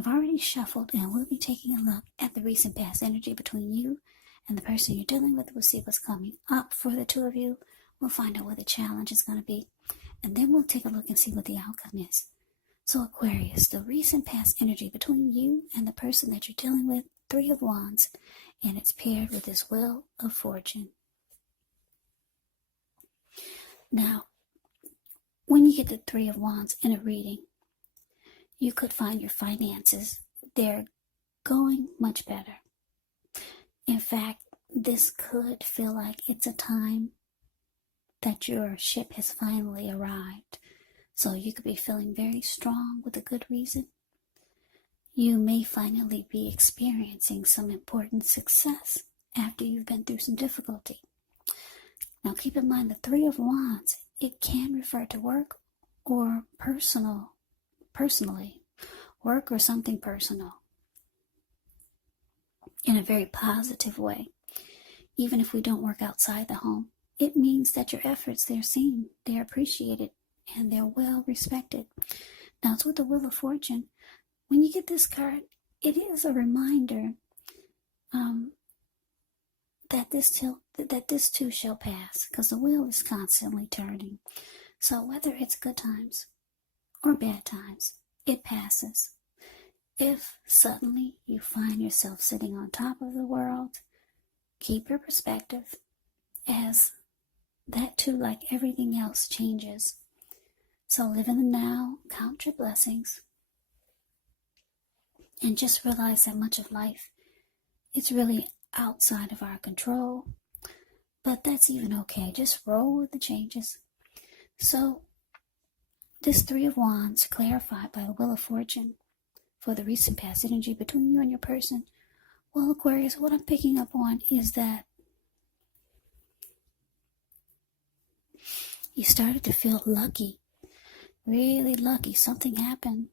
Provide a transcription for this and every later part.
I've already shuffled, and we'll be taking a look at the recent past energy between you and the person you're dealing with. We'll see what's coming up for the two of you. We'll find out what the challenge is going to be, and then we'll take a look and see what the outcome is. So Aquarius, the recent past energy between you and the person that you're dealing with, Three of Wands, and it's paired with this Wheel of Fortune. Now, when you get the Three of Wands in a reading, you could find your finances, they're going much better. In fact, this could feel like it's a time that your ship has finally arrived. So you could be feeling very strong with a good reason. You may finally be experiencing some important success after you've been through some difficulty. Now keep in mind the Three of Wands, it can refer to work or personally, work or something personal in a very positive way. Even if we don't work outside the home, it means that your efforts, they're seen, they're appreciated, and they're well respected. Now it's with the Wheel of Fortune. When you get this card, it is a reminder that this too shall pass, because the wheel is constantly turning. So whether it's good times or bad times, it passes. If suddenly you find yourself sitting on top of the world, keep your perspective, as that too, like everything else, changes. So live in the now, count your blessings, and just realize that much of life, it's really outside of our control, but that's even okay. Just roll with the changes. So this Three of Wands clarified by the Wheel of Fortune for the recent past energy between you and your person. Well, Aquarius, what I'm picking up on is that you started to feel lucky, really lucky. Something happened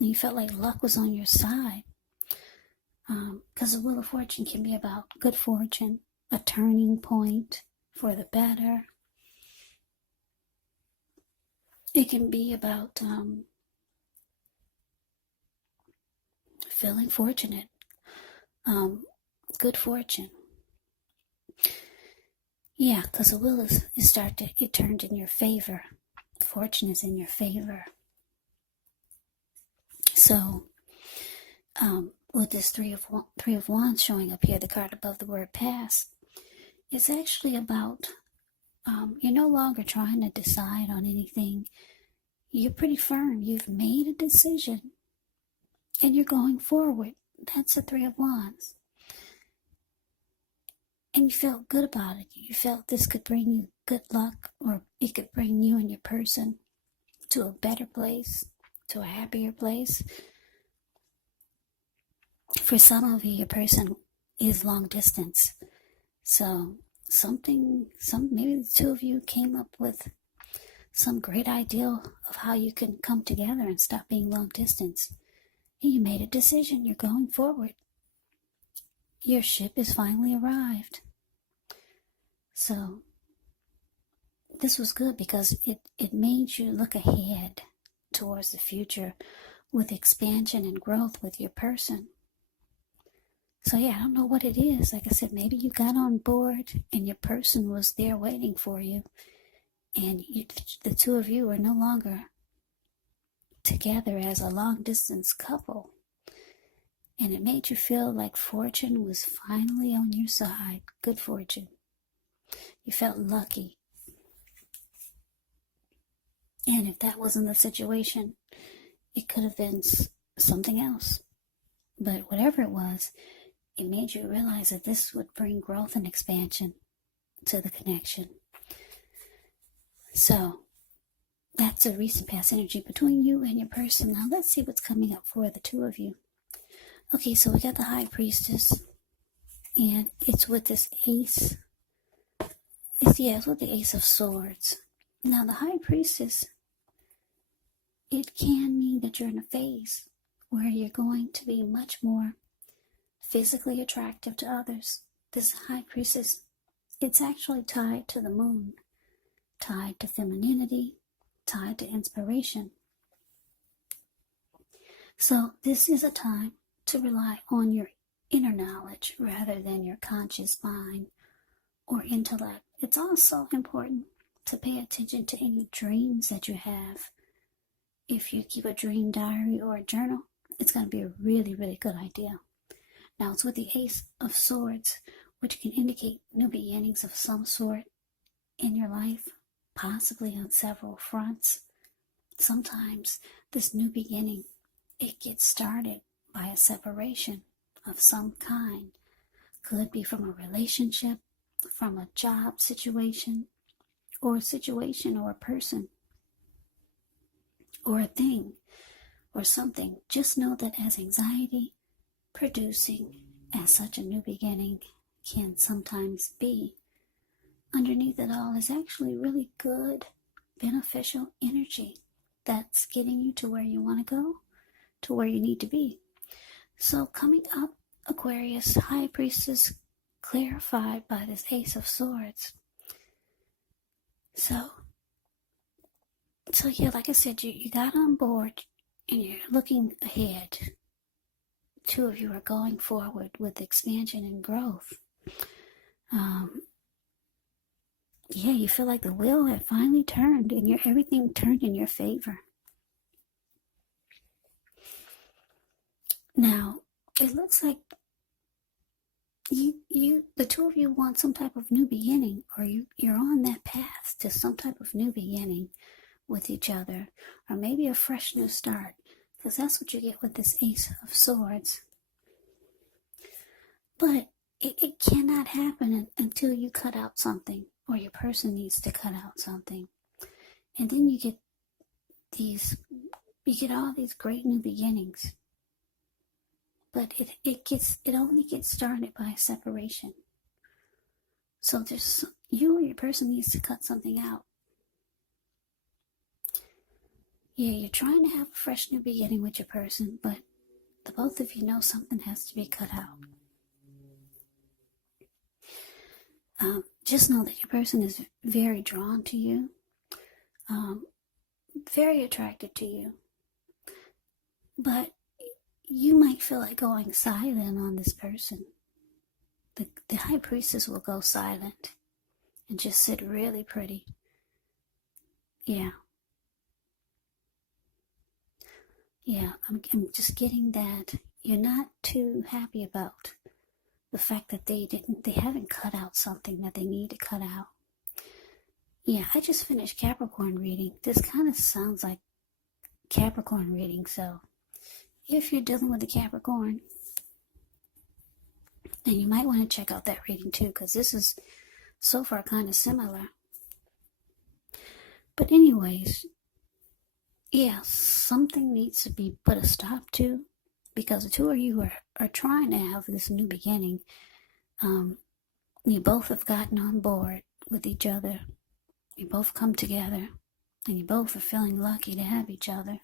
and you felt like luck was on your side. Because the Wheel of Fortune can be about good fortune, a turning point for the better. It can be about feeling fortunate, good fortune. Yeah, because the wheel it turned in your favor. Fortune is in your favor. So, with this Three of Wands showing up here, the card above the word pass, it's actually about you're no longer trying to decide on anything. You're pretty firm. You've made a decision and you're going forward. That's the Three of Wands. And you felt good about it. You felt this could bring you good luck, or it could bring you and your person to a better place, to a happier place. For some of you, your person is long distance. So maybe the two of you came up with some great ideal of how you can come together and stop being long distance. And you made a decision. You're going forward. Your ship has finally arrived. So this was good because it made you look ahead towards the future with expansion and growth with your person. So yeah, I don't know what it is. Like I said, maybe you got on board and your person was there waiting for you. And the two of you are no longer together as a long distance couple. And it made you feel like fortune was finally on your side. Good fortune. You felt lucky. And if that wasn't the situation, it could have been something else. But whatever it was, it made you realize that this would bring growth and expansion to the connection. So that's a recent past energy between you and your person. Now let's see what's coming up for the two of you. Okay, so we got the High Priestess, and it's with this Ace. It's with the Ace of Swords. Now the High Priestess, it can mean that you're in a phase where you're going to be much more physically attractive to others. This High Priestess, it's actually tied to the moon, tied to femininity, tied to inspiration. So this is a time to rely on your inner knowledge rather than your conscious mind or intellect. It's also important to pay attention to any dreams that you have. If you keep a dream diary or a journal, it's going to be a really, really good idea. Now it's with the Ace of Swords, which can indicate new beginnings of some sort in your life, possibly on several fronts. Sometimes this new beginning, it gets started by a separation of some kind. Could be from a relationship, from a job situation, or a situation or a person, or a thing, or something. Just know that as anxiety producing as such a new beginning can sometimes be, underneath it all is actually really good, beneficial energy that's getting you to where you want to go, to where you need to be. So coming up, Aquarius, High Priestess clarified by this Ace of Swords. So yeah, like I said, you got on board and you're looking ahead. Two of you are going forward with expansion and growth. Yeah, you feel like the wheel had finally turned and everything turned in your favor. Now, it looks like the two of you want some type of new beginning, or you're on that path to some type of new beginning with each other, or maybe a fresh new start, because that's what you get with this Ace of Swords. But it cannot happen until you cut out something, or your person needs to cut out something. And then you get all these great new beginnings. But it only gets started by separation. So you or your person needs to cut something out. Yeah, you're trying to have a fresh new beginning with your person, but the both of you know something has to be cut out. Just know that your person is very drawn to you, very attracted to you, but you might feel like going silent on this person. The High Priestess will go silent and just sit really pretty. Yeah, I'm just getting that you're not too happy about the fact that they haven't cut out something that they need to cut out. Yeah, I just finished Capricorn reading. This kind of sounds like Capricorn reading, so if you're dealing with a Capricorn, then you might want to check out that reading too, because this is so far kind of similar. But anyways, yeah, something needs to be put a stop to, because the two of you are trying to have this new beginning. You both have gotten on board with each other. You both come together, and you both are feeling lucky to have each other.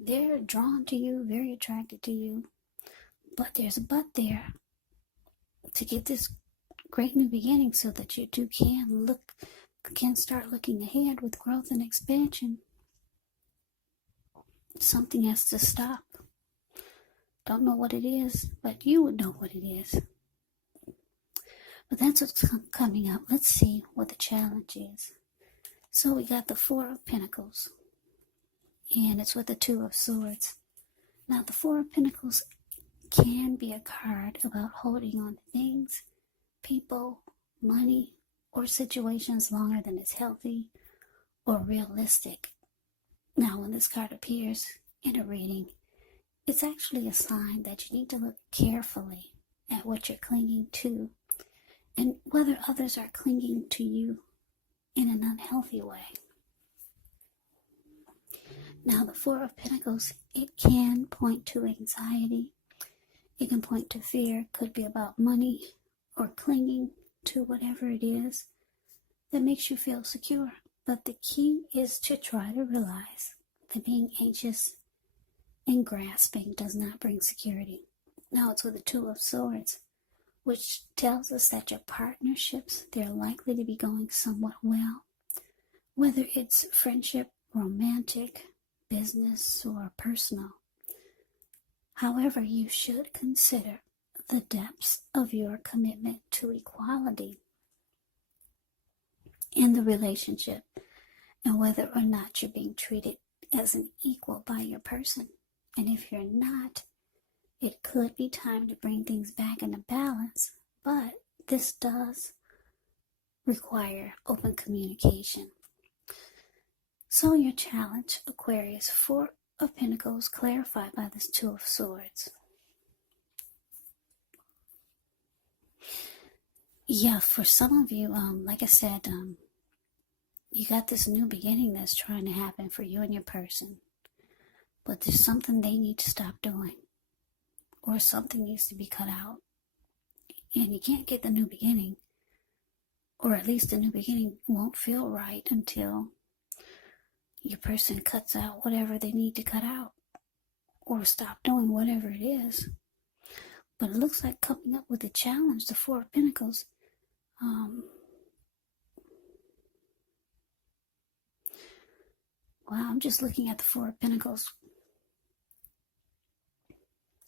They're drawn to you, very attracted to you, but there's a but there to get this great new beginning so that you two can start looking ahead with growth and expansion. Something has to stop. Don't know what it is, but you would know what it is. But that's what's coming up. Let's see what the challenge is. So we got the Four of Pentacles, and it's with the Two of Swords. Now the Four of Pentacles can be a card about holding on to things, people, money, or situations longer than it's healthy or realistic. Now when this card appears in a reading, it's actually a sign that you need to look carefully at what you're clinging to and whether others are clinging to you in an unhealthy way. Now the Four of Pentacles, it can point to anxiety. It can point to fear. It could be about money or clinging to whatever it is that makes you feel secure. But the key is to try to realize that being anxious and grasping does not bring security. Now it's with the Two of Swords, which tells us that your partnerships, they're likely to be going somewhat well. Whether it's friendship, romantic, business, or personal. However, you should consider the depths of your commitment to equality in the relationship and whether or not you're being treated as an equal by your person. And if you're not, it could be time to bring things back into balance, but this does require open communication. So your challenge, Aquarius, 4 of Pentacles clarified by this 2 of Swords. Yeah, for some of you, like I said, you got this new beginning that's trying to happen for you and your person. But there's something they need to stop doing. Or something needs to be cut out. And you can't get the new beginning. Or at least the new beginning won't feel right until your person cuts out whatever they need to cut out. Or stop doing whatever it is. But it looks like coming up with a challenge, the 4 of Pentacles. Wow, I'm just looking at the 4 of Pentacles.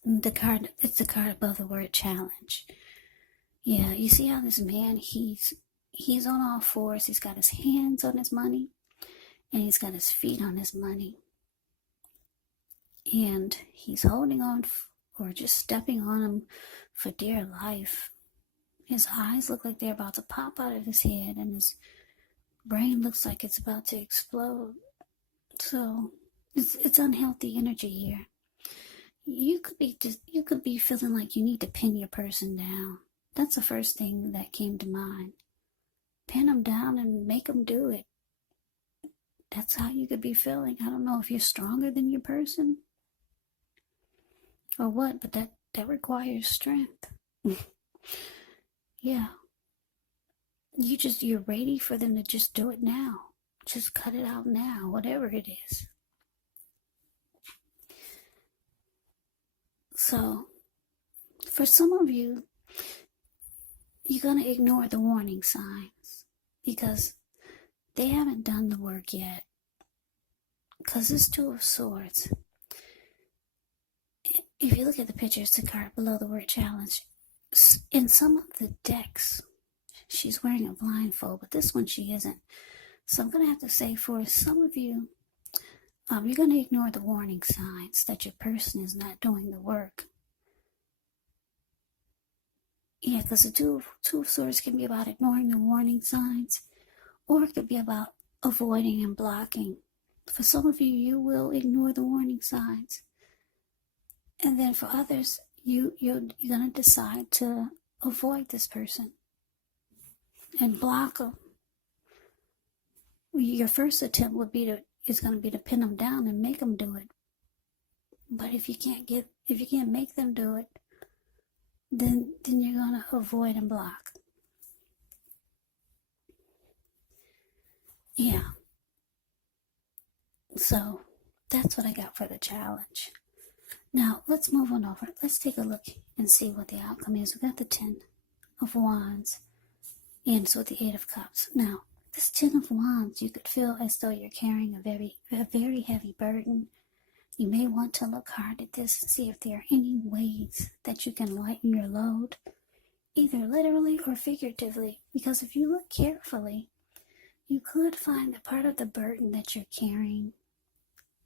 The card, it's the card above the word challenge. Yeah, you see how this man, he's on all fours. He's got his hands on his money, and he's got his feet on his money. And he's holding on, or just stepping on him for dear life. His eyes look like they're about to pop out of his head, and his brain looks like it's about to explode. So, it's unhealthy energy here. You could be feeling like you need to pin your person down. That's the first thing that came to mind. Pin them down and make them do it. That's how you could be feeling. I don't know if you're stronger than your person or what, but that requires strength. Yeah. You're ready for them to just do it now. Just cut it out now, whatever it is. So, for some of you, you're going to ignore the warning signs because they haven't done the work yet. Because this 2 of Swords, if you look at the picture, it's the card below the word challenge. In some of the decks, she's wearing a blindfold, but this one she isn't. So I'm going to have to say for some of you, you're going to ignore the warning signs that your person is not doing the work. Yeah, because the two of Swords can be about ignoring the warning signs, or it could be about avoiding and blocking. For some of you, you will ignore the warning signs. And then for others, you're going to decide to avoid this person and block them. Your first attempt is going to be to pin them down and make them do it. But if you can't make them do it, then you're going to avoid and block. Yeah. So that's what I got for the challenge. Now let's move on over. Let's take a look and see what the outcome is. We got the 10 of Wands and so the 8 of Cups. Now this 10 of Wands, you could feel as though you're carrying a very heavy burden. You may want to look hard at this and see if there are any ways that you can lighten your load, either literally or figuratively, because if you look carefully, you could find that part of the burden that you're carrying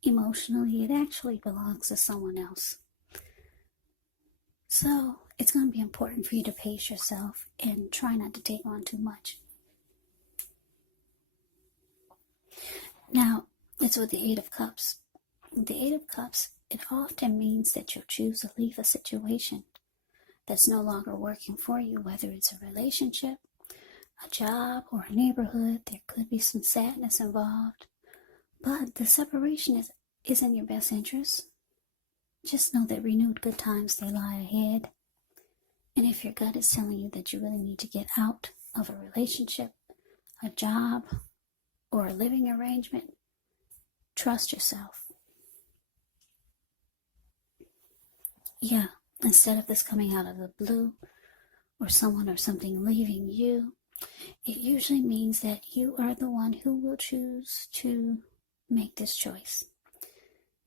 emotionally, it actually belongs to someone else. So it's going to be important for you to pace yourself and try not to take on too much. Now, it's with the 8 of Cups. The 8 of Cups, it often means that you'll choose to leave a situation that's no longer working for you, whether it's a relationship, a job, or a neighborhood. There could be some sadness involved. But the separation is in your best interest. Just know that renewed good times, they lie ahead. And if your gut is telling you that you really need to get out of a relationship, a job, or a living arrangement, trust yourself. Yeah, instead of this coming out of the blue, or someone or something leaving you, it usually means that you are the one who will choose to make this choice.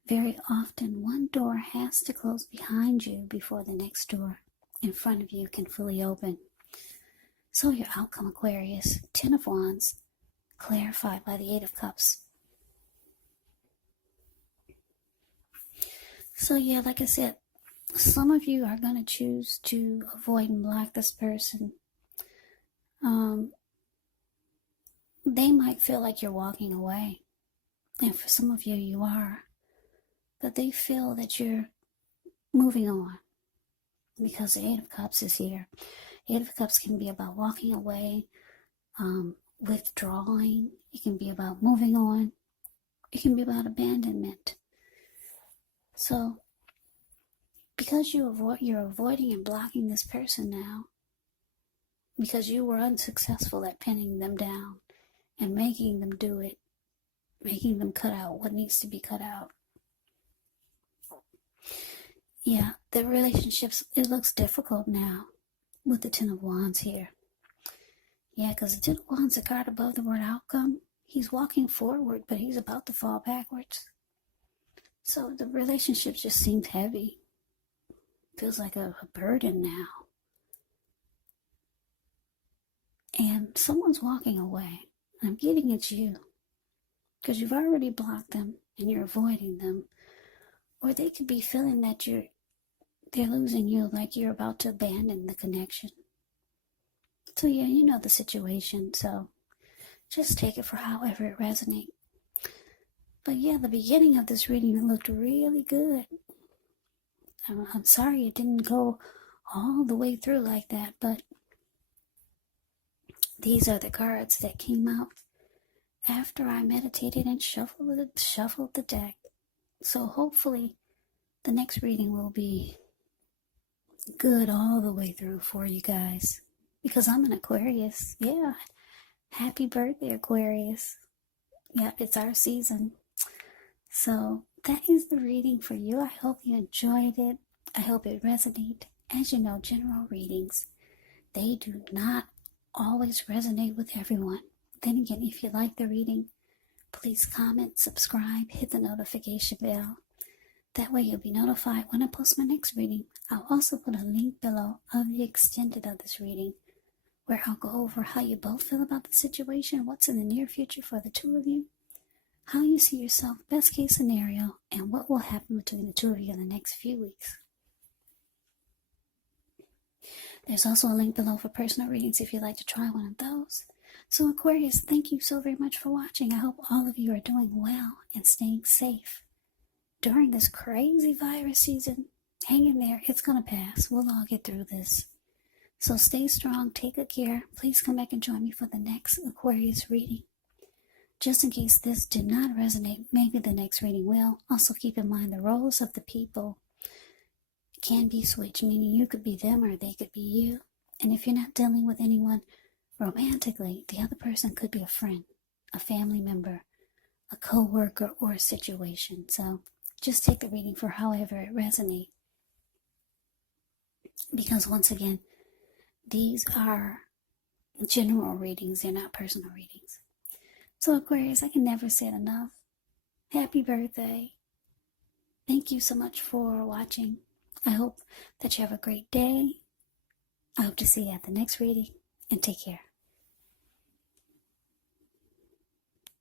very often one door has to close behind you before the next door in front of you can fully open. So your outcome, Aquarius, 10 of Wands, clarified by the 8 of Cups. So yeah, like I said, some of you are going to choose to avoid and block this person. They might feel like you're walking away. And for some of you, you are. But they feel that you're moving on. Because the 8 of Cups is here. 8 of Cups can be about walking away, withdrawing. It can be about moving on. It can be about abandonment. So, because you're avoiding and blocking this person now, because you were unsuccessful at pinning them down and making them do it, making them cut out what needs to be cut out. Yeah, the relationships, it looks difficult now with the 10 of Wands here. Yeah, because the 10 of Wands, the card above the word outcome, he's walking forward, but he's about to fall backwards. So the relationship just seems heavy. Feels like a burden now. And someone's walking away. I'm getting at you. Because you've already blocked them and you're avoiding them. Or they could be feeling that they're losing you, like you're about to abandon the connection. So yeah, you know the situation, so just take it for however it resonates. But yeah, the beginning of this reading looked really good. I'm sorry it didn't go all the way through like that, but these are the cards that came out after I meditated and shuffled the deck. So hopefully the next reading will be good all the way through for you guys. Because I'm an Aquarius. Yeah. Happy birthday, Aquarius. Yep, it's our season. So that is the reading for you. I hope you enjoyed it. I hope it resonated. As you know, general readings, they do not always resonate with everyone. Then again, if you like the reading, please comment, subscribe, hit the notification bell. That way you'll be notified when I post my next reading. I'll also put a link below of the extended of this reading, where I'll go over how you both feel about the situation, what's in the near future for the two of you, how you see yourself, best case scenario, and what will happen between the two of you in the next few weeks. There's also a link below for personal readings if you'd like to try one of those. So Aquarius, thank you so very much for watching. I hope all of you are doing well and staying safe during this crazy virus season. Hang in there. It's going to pass. We'll all get through this. So stay strong. Take good care. Please come back and join me for the next Aquarius reading. Just in case this did not resonate, maybe the next reading will. Also keep in mind the roles of the people can be switched, meaning you could be them or they could be you. And if you're not dealing with anyone romantically, the other person could be a friend, a family member, a co-worker, or a situation. So just take the reading for however it resonates. Because once again, these are general readings, they're not personal readings. So Aquarius, I can never say it enough. Happy birthday. Thank you so much for watching. I hope that you have a great day. I hope to see you at the next reading, and take care.